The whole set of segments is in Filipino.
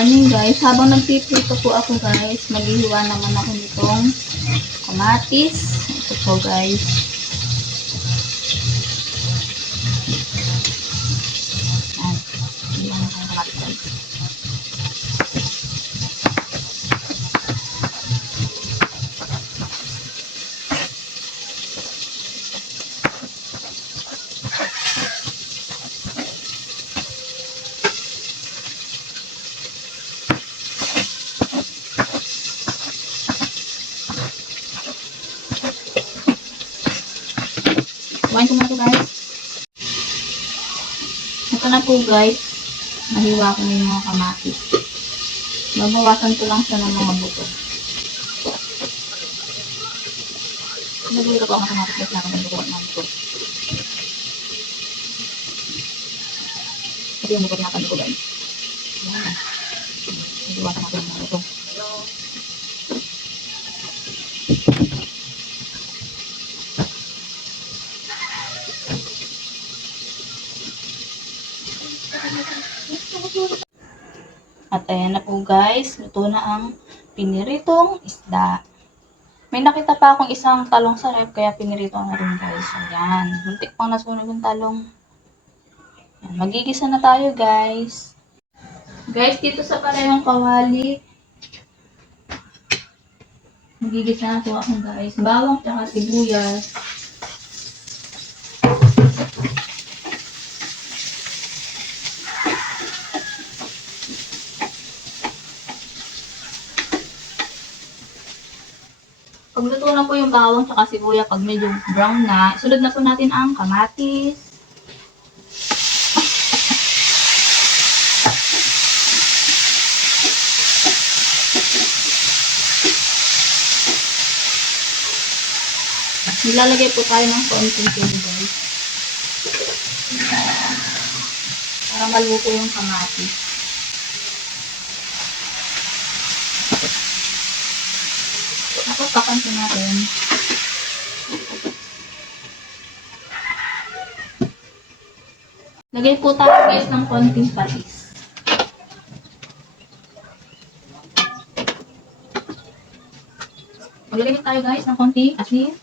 morning guys. Habang nagpiprito po ako guys, maghihiwa naman ako nitong kamatis. Ito po guys. Kumain ko na to guys. Ito na po guys. Nahiwa ko na yung mga kamatis. Babawasan ko lang siya ng mga buto. Nagulo ko ang kamatis guys na kung buto ng buto. Ito yung buto na ko guys. Yan. Nahiwasan natin ng mga buto. At ayan na po guys, luto na ang piniritong isda. May nakita pa akong isang talong sa ref, kaya pinirito na rin guys. Ayan, muntik pang nasunog yung talong. Ayan, magigisa na tayo guys. Guys, dito sa parehong kawali, magigisa na po ako guys. Bawang tsaka sibuyas. Pag luto na po yung bawang tsaka sibuya, pag medyo brown na, sunod na po natin ang kamatis. Nilalagay po tayo ng konting tubig guys. Para maluto yung kamatis. Tapos kakanto natin. Lagay po tayo guys ng konting patis. Maglagay din tayo guys ng konting asin.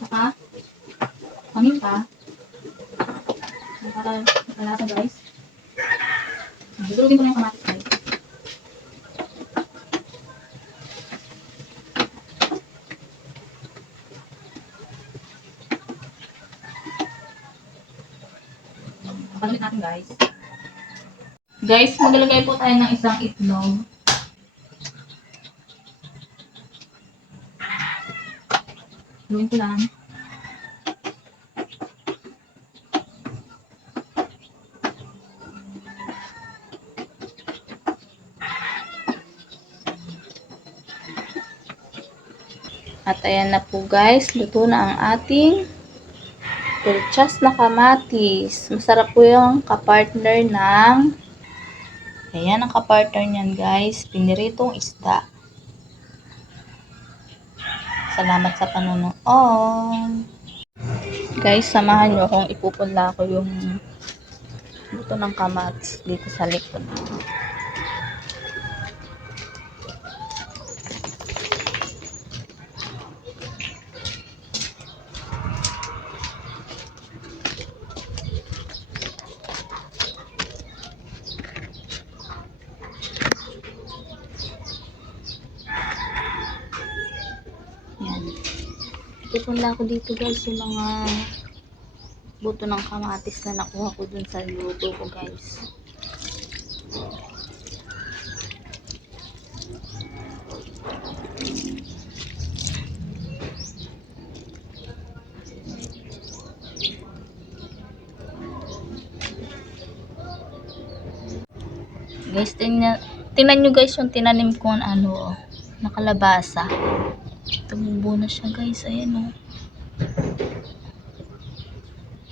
Saka paminta. Para malasa guys. Dudurugin ko na yung kamatis guys. Papalit natin guys. Guys, maglalagay po tayo ng isang itlog. Gawin ko lang. At ayan na po guys, luto na ang ating Purchas na kamatis. Masarap po yung kapartner ng Ayan ang kapartner niyan guys. Piniritong isda. Salamat sa panonood. Guys, samahan nyo kung ipupunla ko yung buto ng kamatis dito sa likod. Yan. Ipupunla ko dito guys yung mga buto ng kamatis na nakuha ko dun sa luto ko guys. Guys, tingnan, tingnan nyo guys yung tinanim kong ano, oh, nakalabasa. Tumubo na siya guys. Ayan o.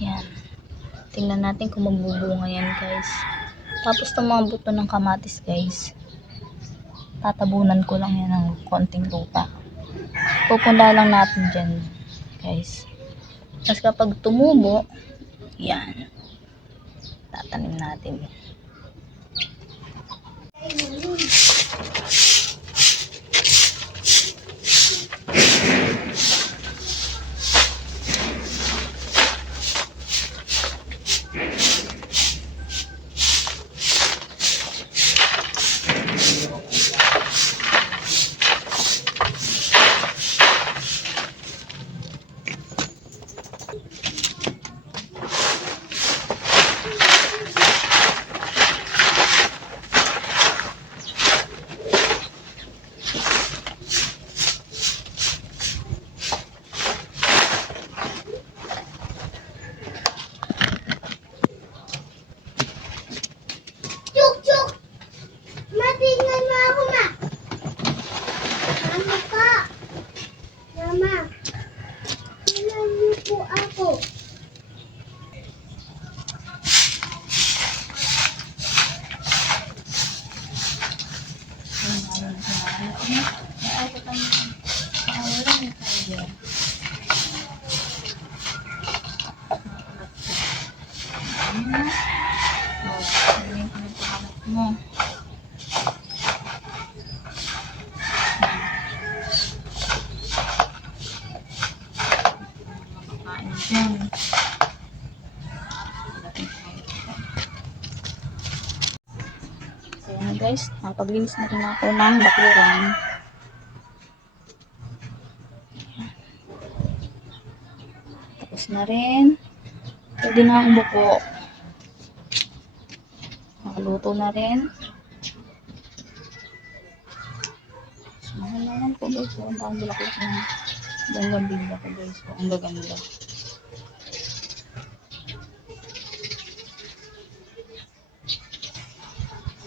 Yan. Tingnan natin kung magbubunga yan guys. Tapos itong mga buto ng kamatis guys. Tatabunan ko lang yan ng konting lupa. Pupunda lang natin dyan guys. Tapos kapag tumubo, yan. Tatanim natin. Chuk, ako. Guys, nakapaglinis na rin ako ng bakuran. Tapos na rin. Pwede na ang buko. Nakaluto na rin. Mahal naman po guys. Ang dami bulaklak ng bonggang ko guys. Ang gaganda.